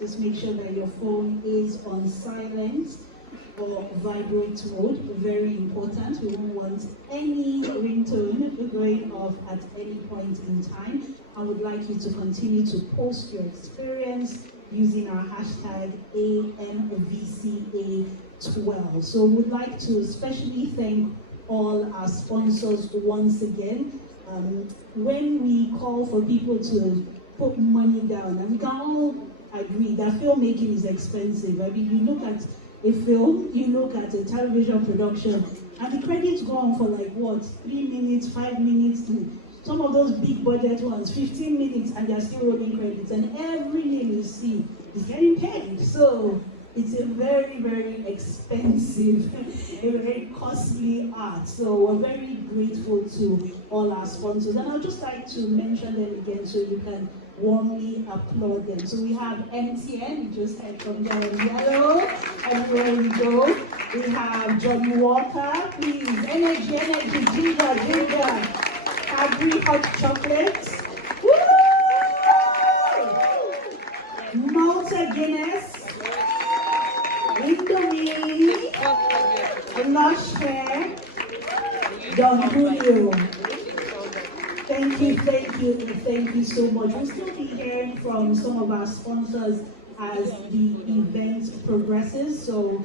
just make sure that your phone is on silent or vibrate mode. Very important. We don't want any ringtone going off at any point in time. I would like you to continue to post your experience using our hashtag AMVCA12. So we'd like to especially thank all our sponsors once again. When we call for people to put money down, and we can all agree that filmmaking is expensive. I mean, you look at a film, you look at a television production, and the credits go on for like what, 3 minutes, 5 minutes, some of those big budget ones, 15 minutes, and they're still rolling credits, and every name you see is getting paid. So it's a very, very expensive, a very costly art. So we're very grateful to all our sponsors. And I'd just like to mention them again so you can warmly applaud them. So we have MTN, you just heard from them in yellow, everywhere we go. We have Johnny Walker, please, energy, ginger, Cadbury hot chocolates. Woo! Malta Guinness. Indomie, Lush Hair, Jombo. Thank you so much. We'll still be hearing from some of our sponsors as the event progresses, so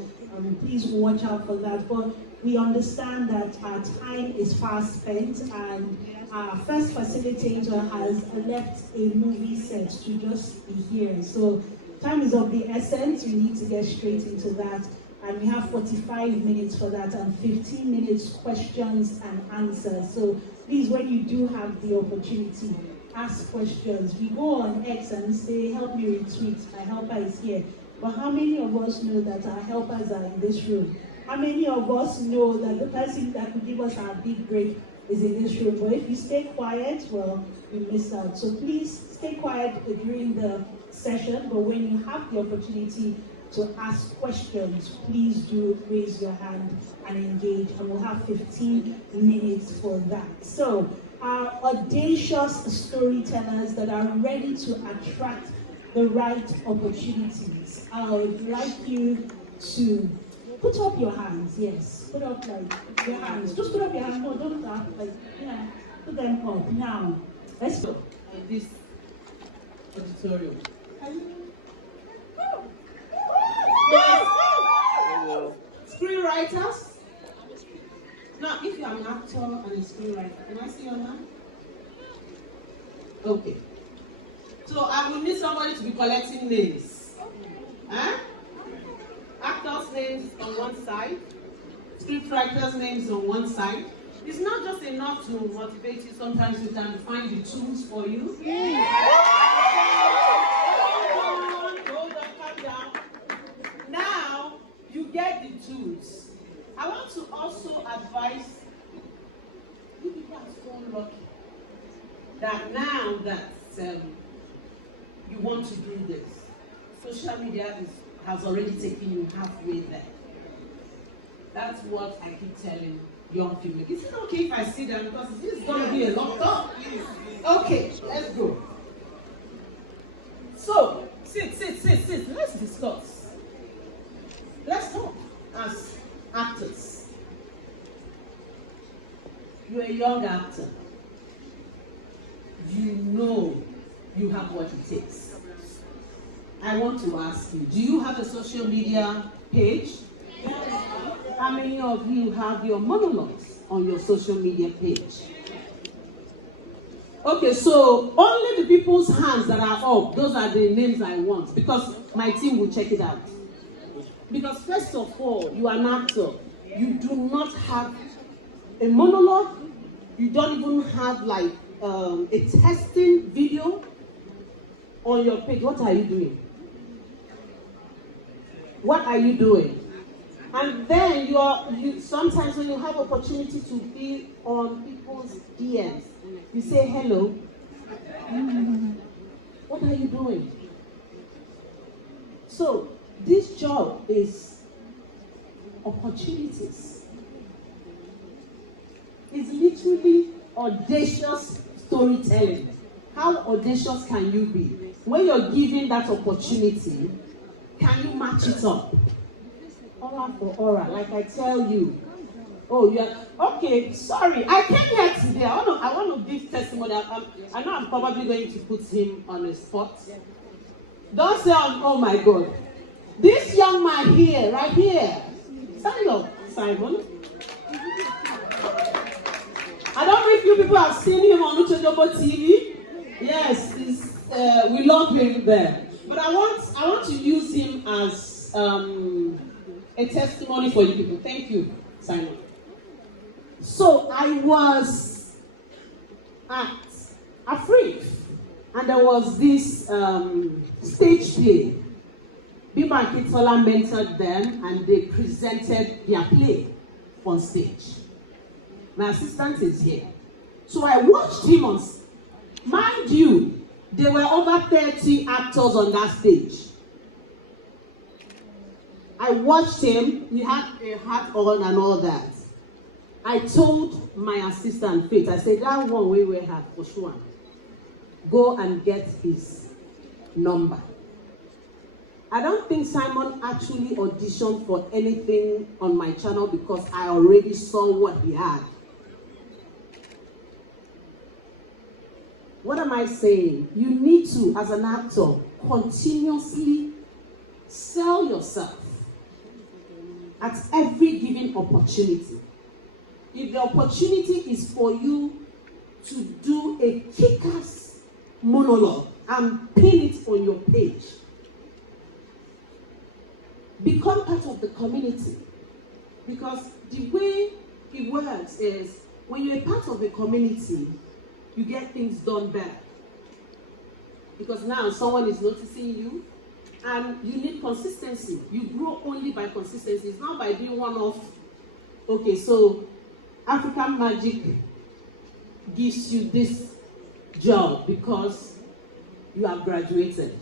please watch out for that. But we understand that our time is fast spent, and our first facilitator has left a movie set to just be here. So time is of the essence. We need to get straight into that. And we have 45 minutes for that and 15 minutes questions and answers. So please, when you do have the opportunity, ask questions. We go on X and say, help me retweet, my helper is here. But how many of us know that our helpers are in this room? How many of us know that the person that could give us our big break is in this room? But if you stay quiet, well, you miss out. So please stay quiet during the session, but when you have the opportunity to ask questions, please do raise your hand and engage, and we'll have 15 minutes for that. So our audacious storytellers that are ready to attract the right opportunities, I would like you to put up your hands. Yes, put up like your hands. Just put up your hands. No, don't tap. Like, yeah, put them up. Now, let's go. This auditorium. Yes. Screenwriters. Now, if you're an actor and a screenwriter, can I see your hand? Okay. So I will need somebody to be collecting names. Huh? Actors' names on one side, scriptwriters' names on one side. It's not just enough to motivate you. Sometimes you can find the tools for you. Hold on, calm down. Now you get the tools. I want to also advise you people are so lucky that now that you want to do this, social media has already taken you halfway there. That's what I keep telling young filmmakers. Is it okay if I sit down, because this is going to be a long talk? Okay, let's go. So, sit. Let's discuss. Let's talk as actors. You're a young actor. You know you have what it takes. I want to ask you, do you have a social media page? Yes. How many of you have your monologues on your social media page? Okay, so only the people's hands that are up, those are the names I want, because my team will check it out. Because first of all, you are an actor. You do not have a monologue. You don't even have like a testing video on your page. What are you doing? What are you doing? And then you sometimes when you have opportunity to be on people's DMs, you say hello. What are you doing? So this job is opportunities. It's literally audacious storytelling. How audacious can you be? when you're given that opportunity, can you match it up? Aura for aura, like I tell you. Oh, yeah. Okay, sorry. I came here today. I want to give testimony. I know I'm probably going to put him on the spot. Don't say, oh my God. This young man here, right here. Stand up, Simon. I don't know if you people have seen him on Jombo TV. Yes, we love him there. But I want to use him as a testimony for you people. Thank you, Simon. So I was at Afrik, and there was this stage play. Bimba and Kitola mentored them, and they presented their play on stage. My assistant is here. So I watched him on stage. Mind you, there were over 30 actors on that stage. I watched him. He had a hat on and all that. I told my assistant, Faith, I said, that one we will have for sure. Go and get his number. I don't think Simon actually auditioned for anything on my channel because I already saw what he had. What am I saying? You need to, as an actor, continuously sell yourself at every given opportunity. If the opportunity is for you to do a kick-ass monologue and pin it on your page, become part of the community. Because the way it works is, when you're a part of a community, you get things done better. Because now someone is noticing you, and you need consistency. You grow only by consistency. It's not by being one-off. Okay, so African Magic gives you this job because you have graduated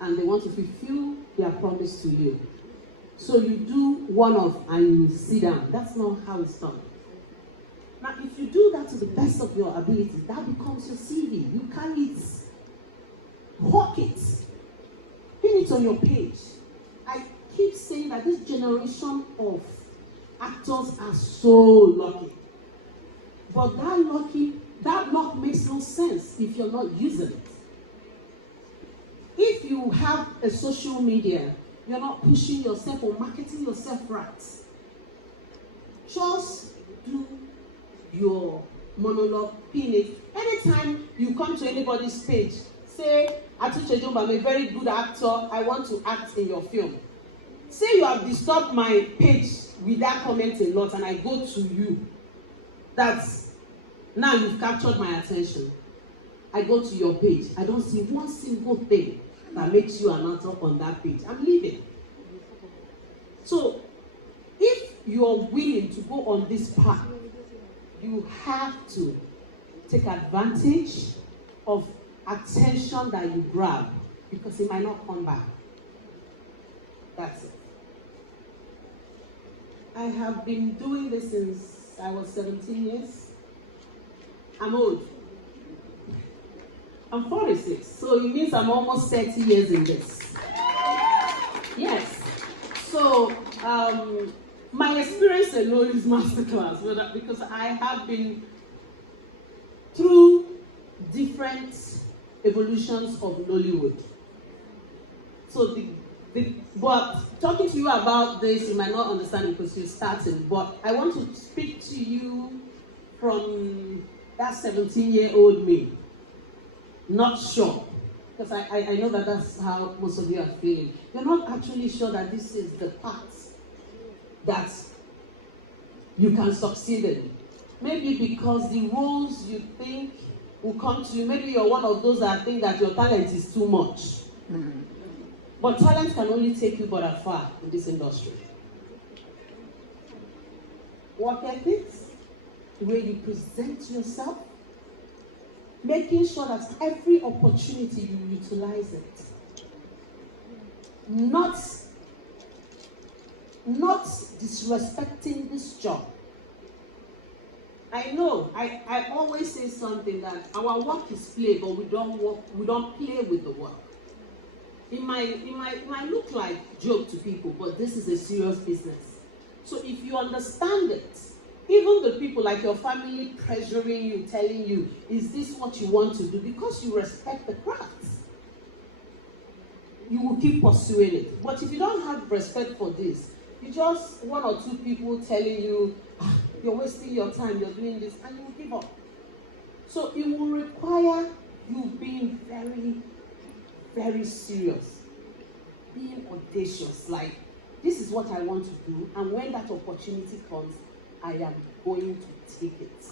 and they want to fulfill their promise to you. So you do one-off and you sit down. That's not how it's done. Now, if you do that to the best of your ability, that becomes your CV. You carry it, hawk it, pin it on your page. I keep saying that this generation of actors are so lucky. But that luck makes no sense if you're not using it. If you have a social media, you're not pushing yourself or marketing yourself right. Just do your monologue, pin it. Anytime you come to anybody's page, say, Uche Jombo, I'm a very good actor, I want to act in your film. Say you have disturbed my page with that comment a lot and I go to you. That's, now you've captured my attention. I go to your page. I don't see one single thing that makes you an actor on that page. I'm leaving. So, if you're willing to go on this path, you have to take advantage of attention that you grab, because it might not come back. That's it. I have been doing this since I was 17 years. I'm old. I'm 46, so it means I'm almost 30 years in this. Yes. So, my experience alone is masterclass, because I have been through different evolutions of Nollywood. So, but talking to you about this, you might not understand because you're starting, but I want to speak to you from that 17-year-old me. Not sure, because I know that that's how most of you are feeling. You're not actually sure that this is the path that you can succeed in. Maybe because the roles you think will come to you, maybe you're one of those that think that your talent is too much. Mm-hmm. But talent can only take you but far in this industry. Work ethics, the way you present yourself, making sure that every opportunity you utilize it. Not disrespecting this job. I know, I always say something that our work is play, but we don't play with the work. It might look like joke to people, but this is a serious business. So if you understand it, even the people like your family pressuring you, telling you, is this what you want to do? Because you respect the craft, you will keep pursuing it. But if you don't have respect for this, you just one or two people telling you, you're wasting your time, you're doing this, and you will give up. So it will require you being very, very serious, being audacious, like, this is what I want to do, and when that opportunity comes, I am going to take it.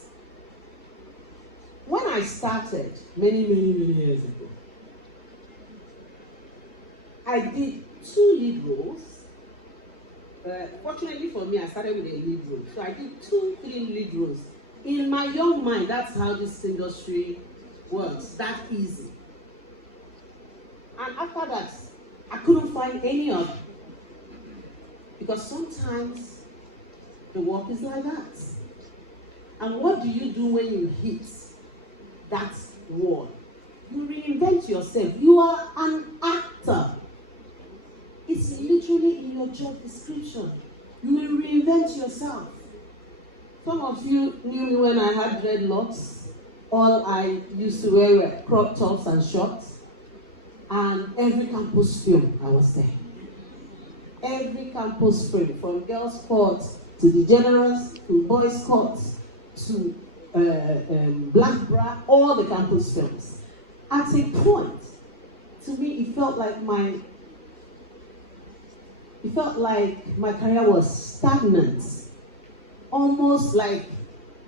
When I started, many years ago, I did 2 lead roles. Fortunately for me, I started with a lead role. So I did 2, 3 lead roles. In my young mind, that's how this industry works, that easy. And after that, I couldn't find any other. Because sometimes the work is like that. And what do you do when you hit that wall? You reinvent yourself. You are an actor. It's literally in your job description. You will reinvent yourself. Some of you knew me when I had dreadlocks. All I used to wear were crop tops and shorts. And every campus film, I was there. Every campus film, from girls' sports to the generals, to boys' sports, to black bra, all the campus films. At a point, to me, it felt like my career was stagnant. Almost like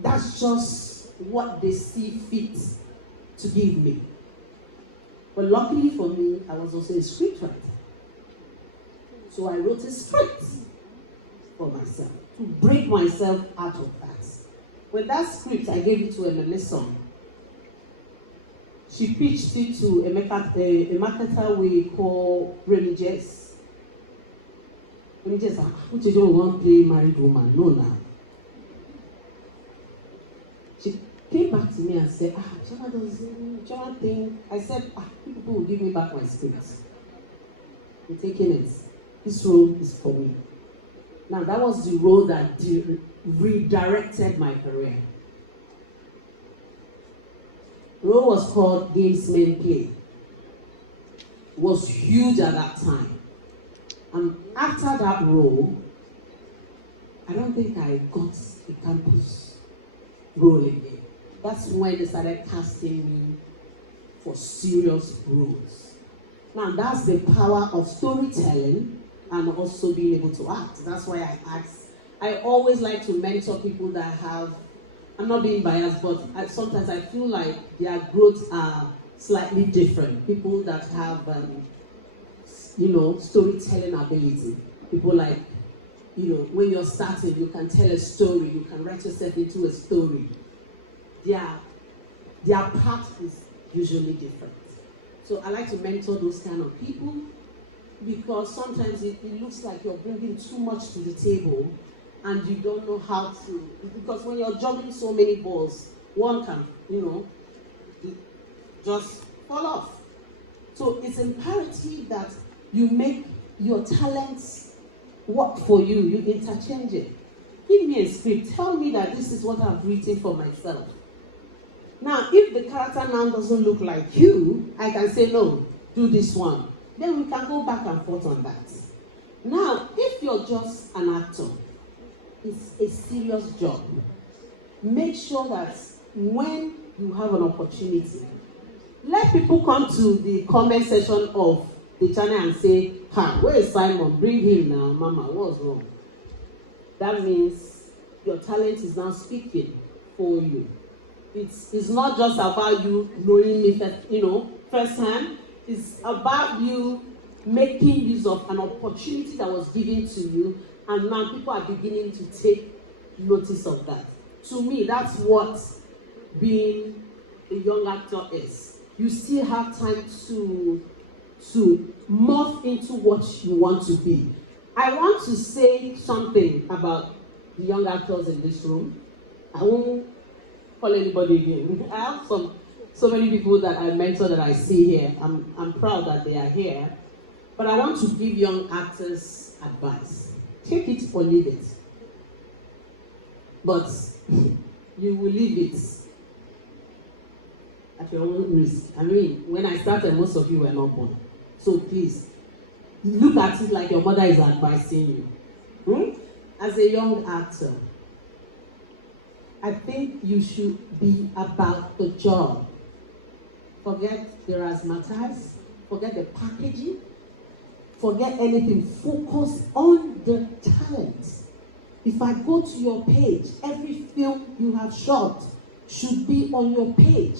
that's just what they see fit to give me. But luckily for me, I was also a scriptwriter. So I wrote a script for myself, to break myself out of that. When that script, I gave it to Melissa. She pitched it to a marketer we call Religious. Religious, Uche don't want to play married woman, no now. She came back to me and said, Chama thing. I said, people will give me back my script. I'm taking it. This role is for me. Now, that was the role that redirected my career. The role was called Gamesman Play. It was huge at that time. And after that role, I don't think I got a campus role again. That's when they started casting me for serious roles. Now, that's the power of storytelling and also being able to act. That's why I always like to mentor people that have, I'm not being biased, but sometimes I feel like their growths are slightly different. People that have, storytelling ability. People like, when you're starting, you can tell a story, you can write yourself into a story. Their path is usually different. So I like to mentor those kind of people, because sometimes it looks like you're bringing too much to the table and you don't know how to, because when you're juggling so many balls, one can, just fall off. So it's imperative that you make your talents work for you. You interchange it. Give me a script. Tell me that this is what I've written for myself. Now, if the character now doesn't look like you, I can say, no, do this one. Then we can go back and forth on that. Now, if you're just an actor, it's a serious job. Make sure that when you have an opportunity, let people come to the comment section of the channel and say, where is Simon? Bring him now, Mama, what's wrong? That means your talent is now speaking for you. It's not just about you knowing me, firsthand. It's about you making use of an opportunity that was given to you, and now people are beginning to take notice of that. To me, that's what being a young actor is. You still have time to morph into what you want to be. I want to say something about the young actors in this room. I won't call anybody again. I have so many people that I mentor that I see here. I'm proud that they are here. But I want to give young actors advice. Take it or leave it. But you will leave it at your own risk. I mean, when I started, most of you were not born. So please, look at it like your mother is advising you. As a young actor, I think you should be about the job. Forget the razzmatazz, forget the packaging, forget anything. Focus on the talent. If I go to your page, every film you have shot should be on your page.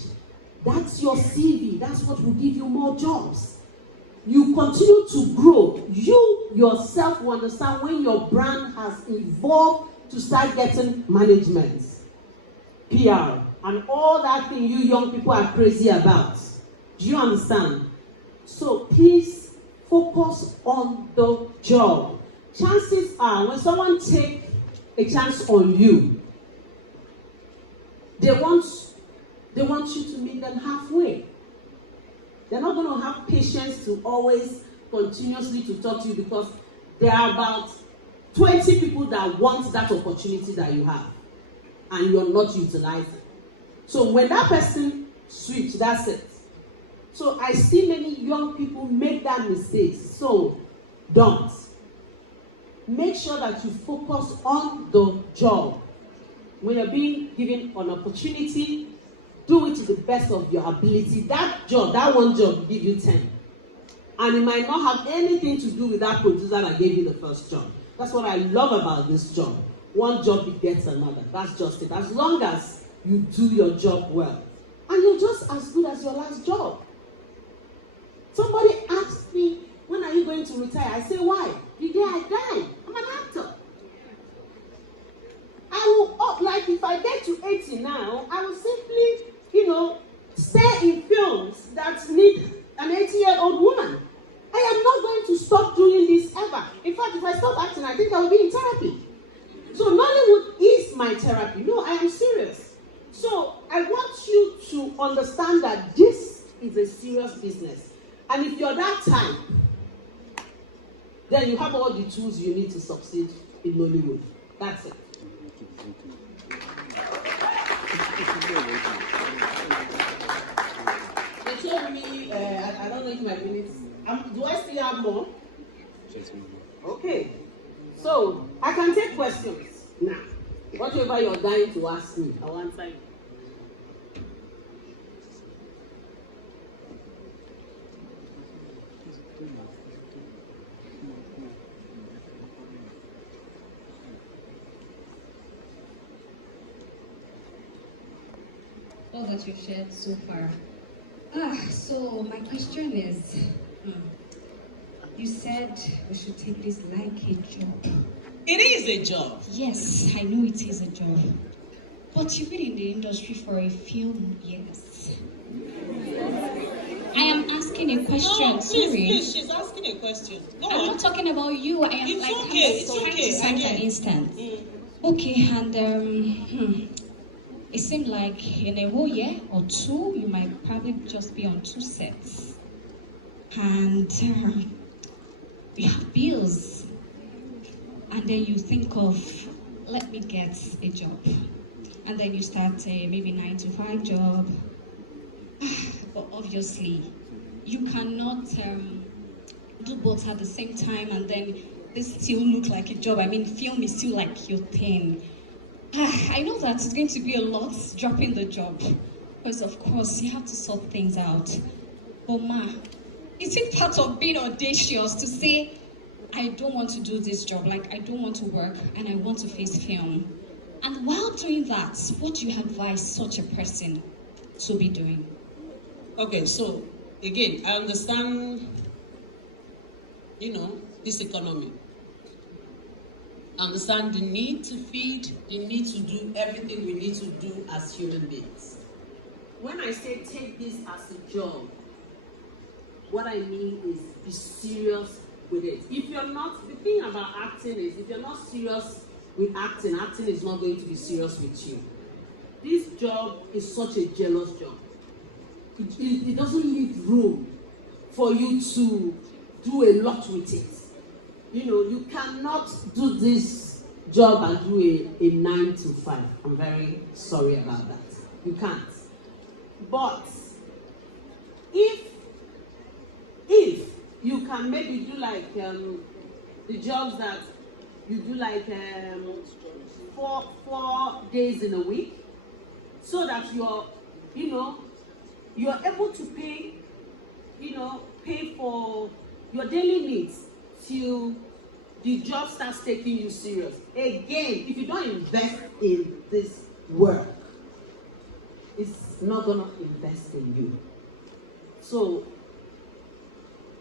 That's your CV. That's what will give you more jobs. You continue to grow. You yourself will understand when your brand has evolved to start getting management, PR, and all that thing you young people are crazy about. Do you understand? So please focus on the job. Chances are when someone takes a chance on you, they want you to meet them halfway. They're not going to have patience to always continuously to talk to you because there are about 20 people that want that opportunity that you have and you're not utilizing. So when that person switch, that's it. So I see many young people make that mistake. So don't. Make sure that you focus on the job. When you're being given an opportunity, do it to the best of your ability. That job, that one job will give you 10. And it might not have anything to do with that producer that gave you the first job. That's what I love about this job. One job begets another. That's just it. As long as you do your job well. And you're just as good as your last job. Somebody asked me, when are you going to retire? I say, why? The day I die. I'm an actor. I will, like if I get to 80 now, I will simply, stay in films that need an 80-year-old woman. I am not going to stop doing this ever. In fact, if I stop acting, I think I will be in therapy. So Nollywood is my therapy. No, I am serious. So I want you to understand that this is a serious business. And if you're that type, then you have all the tools you need to succeed in Nollywood. That's it. They told me, I don't know if my minutes, do I still have more? Okay. So, I can take questions now. Whatever you're dying to ask me, I want time. All that you've shared so far. So my question is, you said we should take this like a job. It is a job. Yes, I know it is a job. But you've been in the industry for a few years. I am asking a question. No, please, she's asking a question. Go I'm on. not talking about you. I am trying to cite an instance. Okay, and it seemed like in a whole year or two, you might probably just be on 2 sets. And we have bills. And then you think of, let me get a job. And then you start a maybe 9-to-5 job. But obviously, you cannot do both at the same time and then this still look like a job. I mean, film is still like your thing. I know that it's going to be a lot dropping the job because of course you have to sort things out. But is it part of being audacious to say, I don't want to do this job, like I don't want to work and I want to face film? And while doing that, what do you advise such a person to be doing? Okay, so again, I understand, this economy. I understand the need to feed, the need to do everything we need to do as human beings. When I say take this as a job, what I mean is be serious with it. If you're not, the thing about acting is, if you're not serious with acting, acting is not going to be serious with you. This job is such a jealous job. It doesn't leave room for you to do a lot with it. You know, you cannot do this job and do a 9 to 5. I'm very sorry about that. You can't. But if you can maybe do like the jobs that you do like 4 days in a week, so that you're able to pay for your daily needs till the job starts taking you serious. Again, if you don't invest in this work, it's not gonna invest in you. So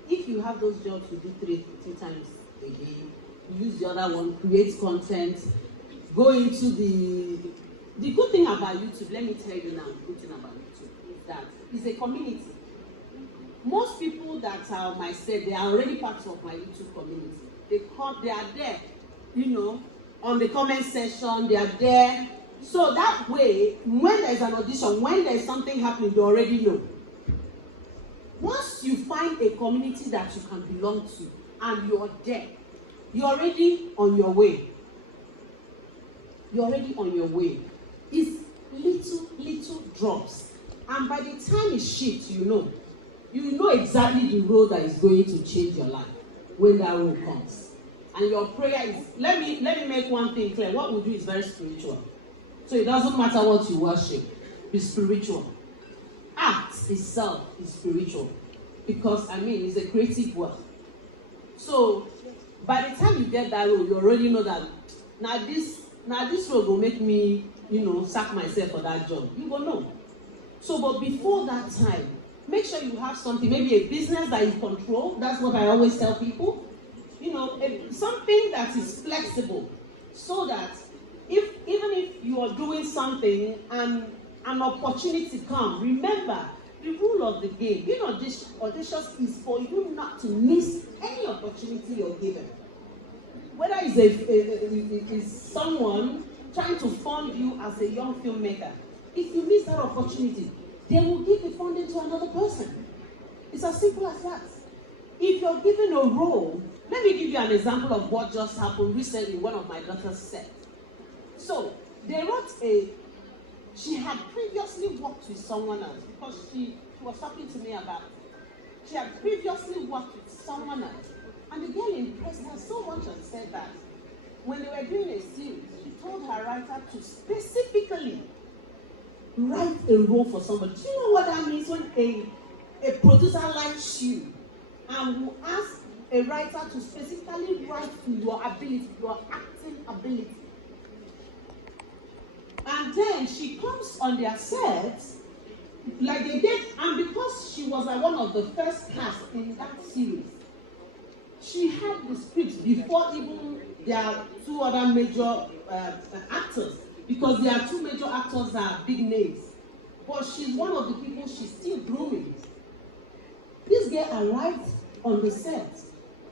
if you have those jobs you do three times a day, use the other one, create content, go into the good thing about YouTube. Let me tell you now, the good thing about YouTube is that it's a community. Most people that are on my set, they are already part of my YouTube community. They are there, on the comment section, they are there. So that way, when there's an audition, when there's something happening, they already know. Once you find a community that you can belong to, and you're there, you're already on your way. You're already on your way. It's little drops. And by the time it shifts, you know exactly the road that is going to change your life when that road comes. And your prayer is, let me make one thing clear. What we do is very spiritual. So it doesn't matter what you worship, be spiritual. Act itself is spiritual. Because it's a creative work. So by the time you get that road, you already know that now this road will make me, sack myself for that job. You will know. So, but before that time, make sure you have something, maybe a business that you control. That's what I always tell people. Something that is flexible, so that even if you are doing something and an opportunity comes, remember the rule of the game. Being audacious is for you not to miss any opportunity you're given. Whether it's someone trying to fund you as a young filmmaker, if you miss that opportunity, they will give the funding to another person. It's as simple as that. If you're given a role, let me give you an example of what just happened recently. One of my daughters said. So they wrote she had previously worked with someone else, because she was talking to me about it. She had previously worked with someone else. And the girl impressed her so much and said that when they were doing a series, she told her writer to specifically write a role for somebody. Do you know what that means? When a producer likes you and will ask a writer to specifically write to your ability, your acting ability. And then she comes on their set, like they did, and because she was one of the first cast in that series, she had the script before even their 2 other major actors, because their 2 major actors are big names. But she's one of the people she's still grooming. This girl arrived on the set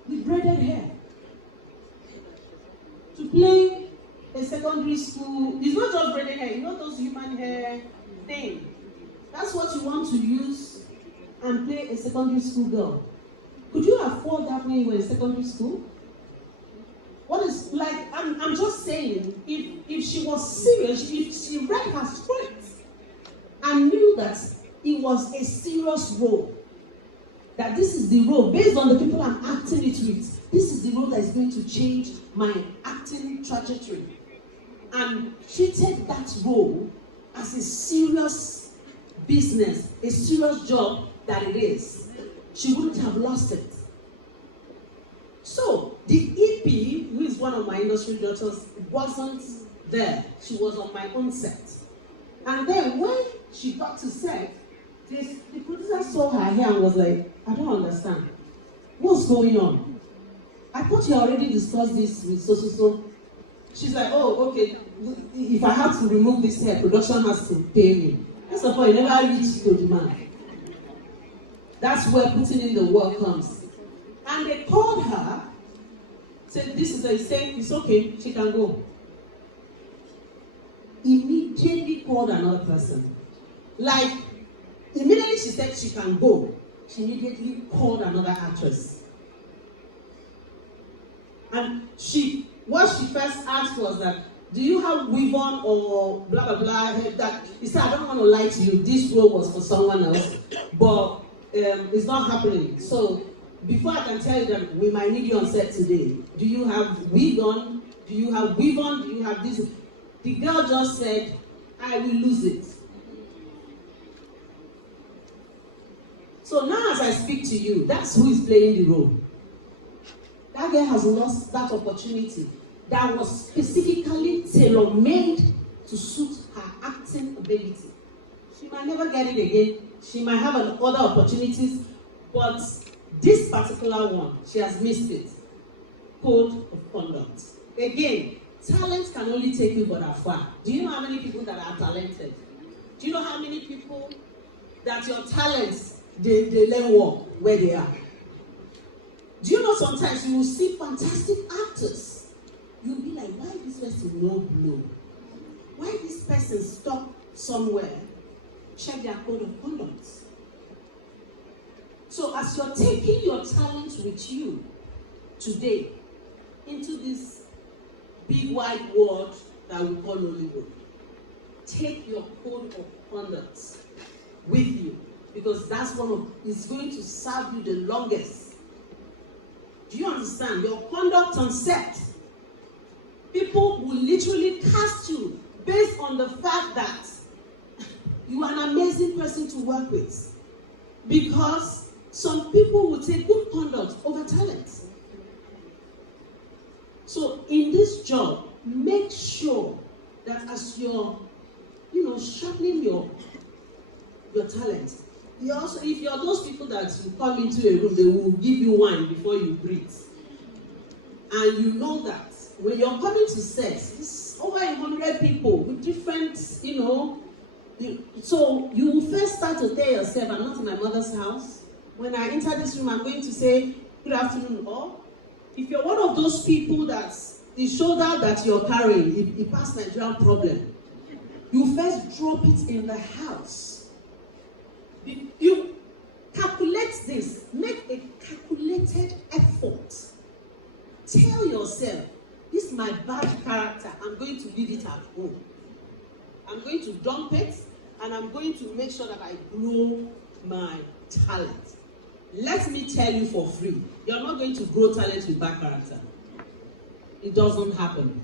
with braided hair to play a secondary school. It's not just braided hair, those human hair thing. That's what you want to use and play a secondary school girl. Could you afford that when you were in secondary school? What is like? I'm just saying, if she was serious, if she read her script and knew that it was a serious role, that this is the role based on the people I'm acting it with. This is the role that is going to change my acting trajectory, and treated that role as a serious business, a serious job that it is, she wouldn't have lost it. So the EP, who is one of my industry daughters, wasn't there. She was on my own set. And then when she got to set, the producer saw her hair and was like, I don't understand. What's going on? I thought you already discussed this with so. She's like, oh, okay. If I have to remove this hair, production has to pay me. First of all, you never reach to demand. That's where putting in the work comes. And they called her, said, this is a saying, it's okay, she can go. Immediately called another person. Like, immediately she said she can go. She immediately called another actress. And what she first asked was that, do you have weave on or blah blah blah? That he said, I don't want to lie to you. This role was for someone else, but it's not happening. So before I can tell you that we might need you on set today, do you have wig on? Do you have weave on? Do you have this? The girl just said, I will lose it. So now as I speak to you, that's who is playing the role. That girl has lost that opportunity that was specifically tailor-made to suit her acting ability. She might never get it again. She might have other opportunities, but this particular one, she has missed it. Code of conduct. Again, talent can only take you but that far. Do you know how many people that are talented? Do you know how many people that your talents, they learn work where they are? Do you know sometimes you will see fantastic actors? You'll be like, why this person no blow? Why this person stuck somewhere? Check their code of conduct. So as you're taking your talent with you today into this big wide world that we call Nollywood, take your code of conduct with you, because that's it's going to serve you the longest. Do you understand? Your conduct on set, people will literally cast you based on the fact that you are an amazing person to work with, because some people will take good conduct over talent. So in this job, make sure that as you're, sharpening your talent, if you're those people that you come into a room, they will give you wine before you breathe. And you know that when you're coming to set, it's over 100 people with different, so you will first start to tell yourself, I'm not in my mother's house. When I enter this room, I'm going to say, good afternoon, all. If you're one of those people that the shoulder that you're carrying, it past Nigerian problem, you first drop it in the house. You calculate this, make a calculated effort. Tell yourself, this is my bad character, I'm going to leave it at home. I'm going to dump it, and I'm going to make sure that I grow my talent. Let me tell you for free, you're not going to grow talent with bad character. It doesn't happen.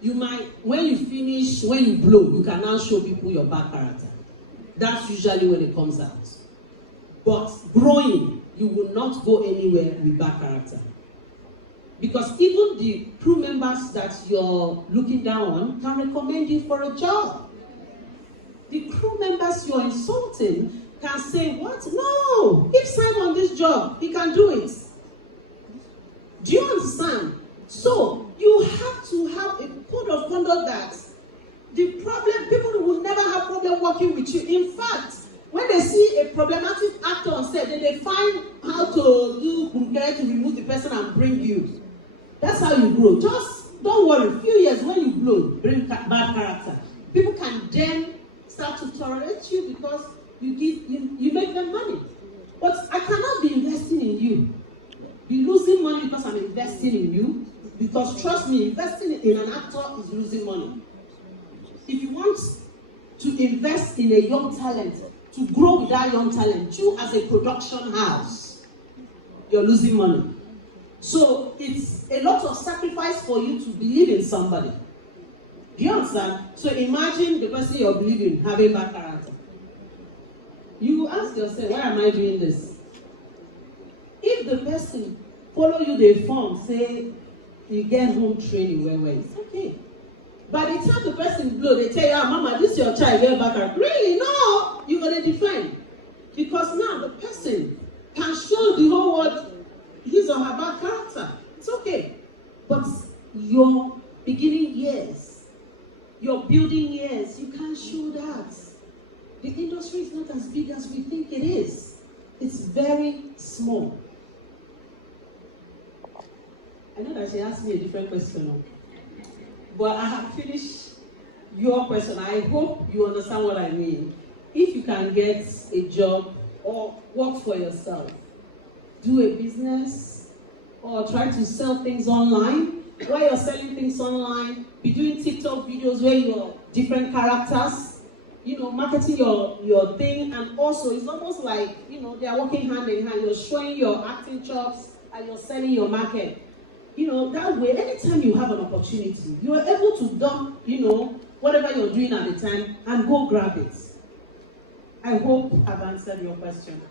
You might, when you finish, when you blow, you can now show people your bad character. That's usually when it comes out. But growing, you will not go anywhere with bad character. Because even the crew members that you're looking down on can recommend you for a job. The crew members you're insulting can say, what? No, give Simon this job, he can do it. Do you understand? So you have to have a code of conduct that people will never have problem working with you. In fact, when they see a problematic actor on set, then they find how to do to remove the person and bring you. That's how you grow. Just don't worry, a few years when you blow, bring bad character. People can then start to tolerate you because you make them money. But I cannot be investing in you. Be losing money because I'm investing in you. Because trust me, investing in an actor is losing money. If you want to invest in a young talent, to grow with that young talent, you as a production house, you're losing money. So it's a lot of sacrifice for you to believe in somebody. Do you understand? So imagine the person you're believing having bad character. You ask yourself, why am I doing this? If the person follow you the form, say you get home training, where it's okay. By the time the person blow, they tell you, Mama, this is your child, get bad character. Really? No, you're gonna defend. Because now the person can show the whole world his or her bad character. It's okay. But your beginning years, your building years, you can't show that. The industry is not as big as we think it is. It's very small. I know that she asked me a different question, but I have finished your question. I hope you understand what I mean. If you can get a job or work for yourself, do a business, or try to sell things online. While you're selling things online, be doing TikTok videos where you're different characters, marketing your thing, and also it's almost like, they are working hand in hand. You're showing your acting chops and you're selling your market. That way, anytime you have an opportunity, you are able to dump, whatever you're doing at the time and go grab it. I hope I've answered your question.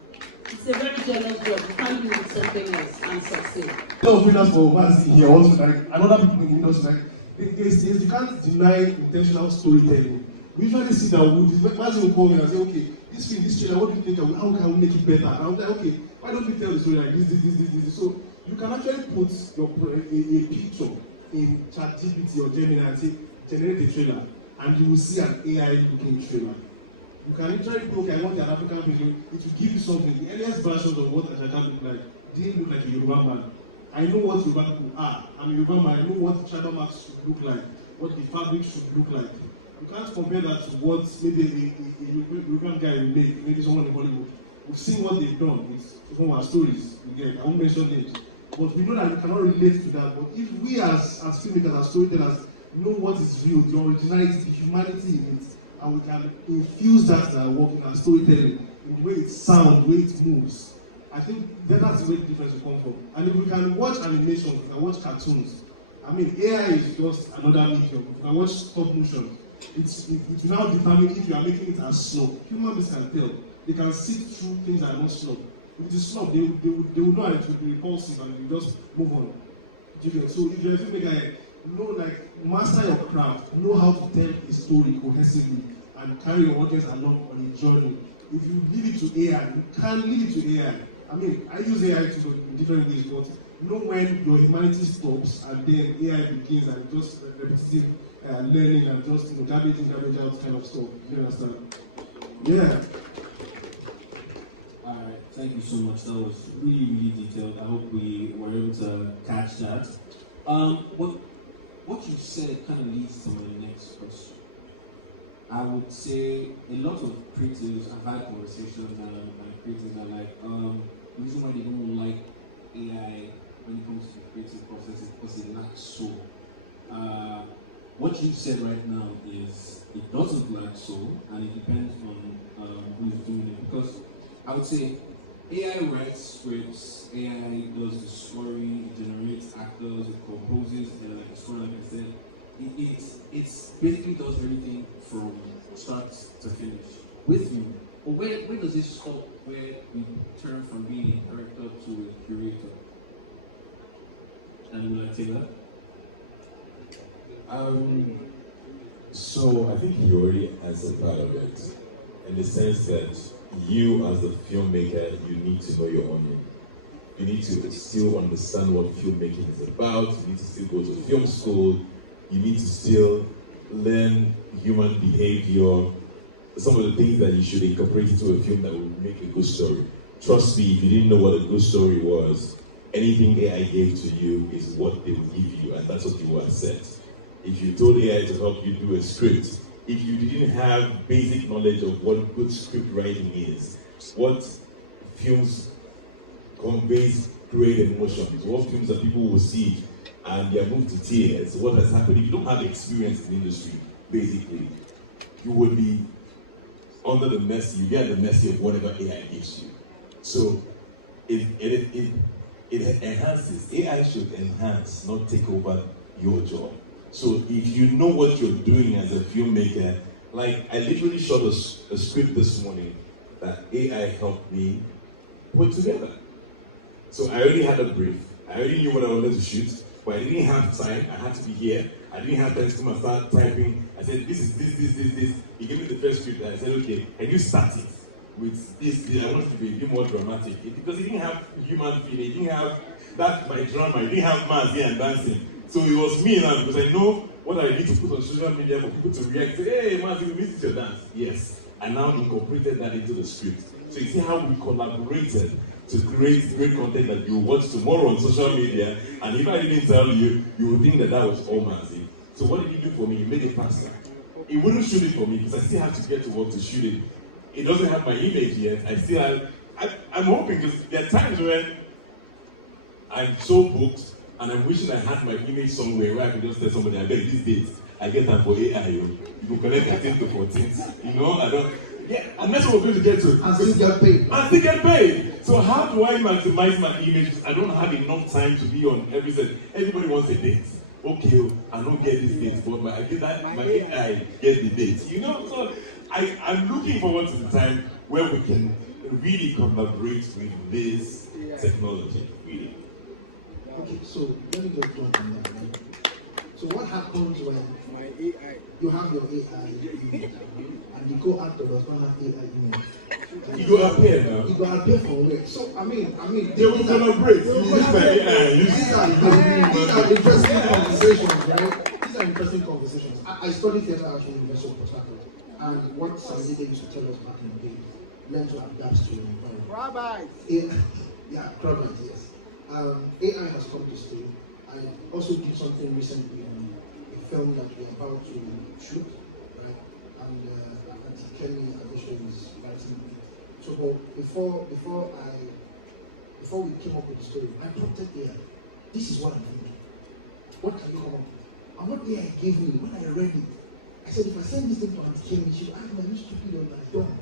It's a very jealous job. You can't do with something else and succeed. A lot of winners for Mazi here also, like, and other people in the industry, like, you can't deny intentional storytelling. We usually see that Mazi will call me and say, okay, this trailer, what do you think, how can we make it better? And I'm like, okay, why don't we tell the story like this? So you can actually put a picture in ChatGPT or Gemini and say, generate a trailer, and you will see an AI-looking trailer. You can literally put, okay, I want an African picture, it will give you something. The earliest versions of what Ashaka looked like didn't look like a Yoruba man. I know what Yoruba people are. I'm a Yoruba man, I know what tribal marks should look like, what the fabric should look like. You can't compare that to what maybe a European guy will make, maybe someone in Hollywood. We've seen what they've done with some of our stories, again, I won't mention names. But we know that we cannot relate to that. But if we as filmmakers, as storytellers, know what is real, the originality, the humanity in it, and we can infuse that in our work, in our storytelling, in the way it sounds, the way it moves, I think that's where the difference will come from. And if we can watch animation, we can watch cartoons. I mean, AI is just another medium. We can watch stop motion. It will now determine if you are making it as slow. Human beings can tell. They can see through things that are not slow. If it is slow, they will know it will be repulsive and they just move on. So if you're a filmmaker, master your craft, know how to tell a story cohesively and carry your audience along on a journey. If you leave it to AI, you can't leave it to AI. I mean, I use AI in different ways, but know when your humanity stops and then AI begins and just repetitive learning and just garbage in, garbage out kind of stuff. You understand? Yeah. Alright, thank you so much. That was really, really detailed. I hope we were able to catch that. What you said kind of leads to my next question. I would say a lot of creatives, I've had conversations and creatives are like, the reason why they don't like AI when it comes to the creative process is because it lacks soul. What you've said right now is it doesn't lack soul, and it depends on who's doing it. Because I would say AI writes scripts, AI does the story, it generates actors, it composes, and like a story, like I said, it basically does everything from start to finish with you. But where does it stop? Where we turn from being a director to a curator? And will I take that? So I think you already answered part of it, in the sense that you as a filmmaker, you need to know your onion. You need to still understand what filmmaking is about. You need to still go to film school. You need to still learn human behavior, some of the things that you should incorporate into a film that will make a good story. Trust me, if you didn't know what a good story was, anything AI gave to you is what they will give you, and that's what you will accept. If you told AI to help you do a script, if you didn't have basic knowledge of what good script writing is, what films conveys great emotions, what films that people will see and they are moved to tears, what has happened. If you don't have experience in the industry, basically, you would be under the mercy, you get the mercy of whatever AI gives you. So it enhances. AI should enhance, not take over your job. So if you know what you're doing as a filmmaker, like I literally shot a script this morning that AI helped me put together. So I already had a brief. I already knew what I wanted to shoot, but I didn't have time. I had to be here. I didn't have time to come and start typing. I said, this is this. He gave me the first script and I said, okay, can you start it with this? I want it to be a bit more dramatic. Because he didn't have human feeling. He didn't have that my drama. He didn't have mass here and dancing. So it was me now, because I know what I need to put on social media for people to react. Say, hey, Martin, we missed your dance. Yes. And now incorporated that into the script. So you see how we collaborated to create great content that you watch tomorrow on social media. And if I didn't tell you, you would think that was all Martin. So what did he do for me? He made it faster. He wouldn't shoot it for me because I still have to get to work to shoot it. It doesn't have my image yet. I still have, I'm hoping, because there are times when I'm so booked, and I'm wishing I had my image somewhere where I could just tell somebody, I bet this date, I get time for AI. You will collect 13th to 14th. You know, I don't. Yeah, and that's what we're going to get to. And still get paid. And still get paid. So how do I maximize my images? I don't have enough time to be on every set. Everybody wants a date. Okay, I don't get this date, but my AI get the date. You know, so I'm looking forward to the time where we can really collaborate with this technology. Really. Okay, so let me just jump on that. Right? So what happens when you have your AI image and the co-actor does not have AI image? You go appear now. You go appear for work. So I mean, they will collaborate. These are interesting conversations, right? These are interesting conversations. I studied theatre actually in the Port Harcourt, and what Sanjay used to tell us back in the day, learn to adapt to your environment. Rabbis. Yeah, crowd yes. AI has come to stay. I also did something recently on a film that we're about to shoot, right? And Kenny Addition is writing it. So, but before we came up with the story, I prompted AI. This is what I'm thinking. What can you come up with? And what AI gave me when I read it, I said, if I send this thing to Auntie Kenny, she'll ask me, are you stupid or not? Dumb.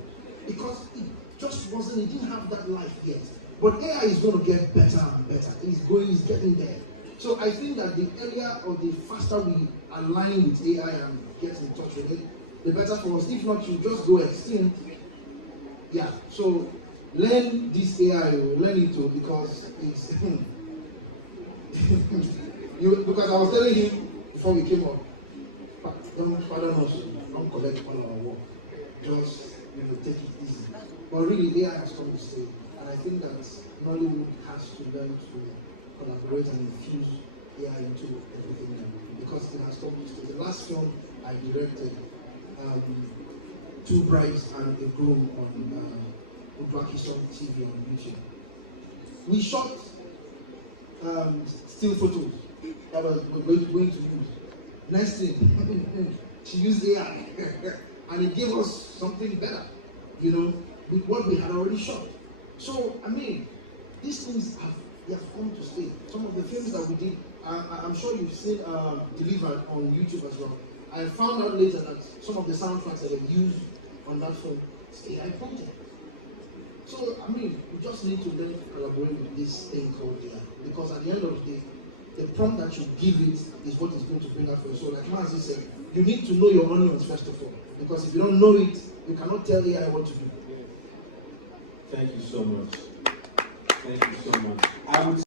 Because it just wasn't, it didn't have that life yet. But AI is going to get better and better. It's getting there. So I think that the earlier or the faster we align with AI and get in touch with it, the better for us. If not, you just go extinct. Yeah. So learn this AI, learn it too, because it's because I was telling him before we came on, Father knows, don't collect all our work. Just take it easy. But really, AI has come to stay. And I think that Nollywood has to learn to collaborate and infuse AI into everything that we do, because it has come to stay. The last film I directed, Two Brides and a Groom on Udwakison TV on YouTube. We shot still photos that was going to use. Next thing, she used AI and it gave us something better, you know, with what we had already shot. So, I mean, these things have come to stay. Some of the films that we did, I'm sure you've seen delivered on YouTube as well. I found out later that some of the soundtracks that they used on that film is AI content. So, I mean, we just need to learn to collaborate with this thing called AI. Because at the end of the day, the prompt that you give it is what is going to bring out for you. So, like Mazi said, you need to know your onions first of all. Because if you don't know it, you cannot tell AI what to do. Thank you so much. Thank you so much. I would